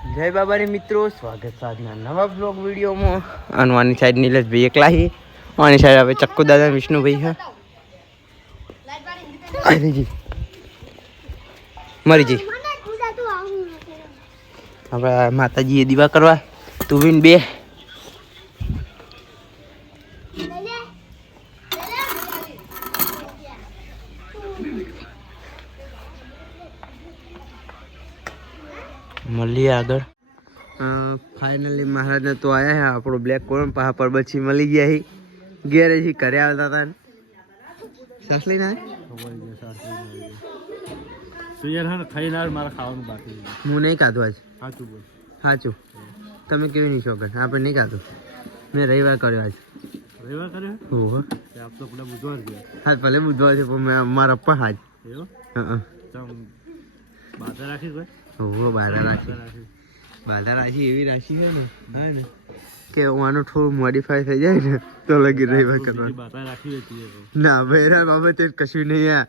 જય બાબારી મિત્રો, સ્વાગત સાધના નવા બ્લોગ વિડીયોમાં. અનવાની સાઈડ નીલેશભાઈ એકલા હી વાની સાઈડ હવે ચક્કુ દાદા વિષ્ણુભાઈ હા અરેજી મરી જઈ આપણે માતાજીએ દીવા કરવા. તું બીન બે. મળીએ આગળ. ફાઇનલી મહારાજને તો આવ્યા હે આપણો બ્લેક કોરન પાહા પર પછી મળી ગયા હી. ઘેરે હી ઘરે આવતા હતા ને. સાસલી ના તું યાર હા ખાઈને આવ મારે ખાવાનું બાકી હું નહીં ખાધું આજ. સાચું બોલ. સાચું. તમે કેવી નહીં શોખન? આપણે નહીં ખાધું. મેં રવિવાર કર્યો આજ. રવિવાર કર્યો? ઓહો. આપ તો પેલા બુધવાર ગયા. હાજ ભલે બુધવાર છે પણ મેં મારા પપ્પા હાજ. હા હં. બાધા રાખી બાધા રાખી. રાખી. બાધા એવી રાશિ છે ને? હા ને? કે થોડું મોડિફાઈ થઈ જાય ને તો લગી રવિવાર બીજી કરવાનું બાધા રાખી હતી એ તો. ના બૈરા બાબતે કશું નહીં આ.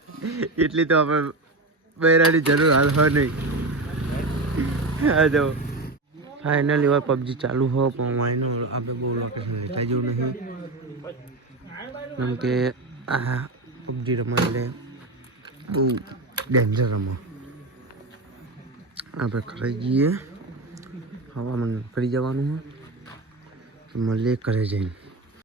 એટલી તો આપણે બૈરાની જરૂર હાલ હોય નહીં. હા જો ફાઇનલી વાર પબજી ચાલુ હો પણ એનો આપણે બહુ લોકેશન રહેતા જેવું નહીં. કેમ કે આ પબજી રમવા એટલે બહુ ડેન્જર રમો આપણે ઘરે જઈએ. હવામાન ફરી જવાનું હોય. તો મળીએ ઘરે જઈને.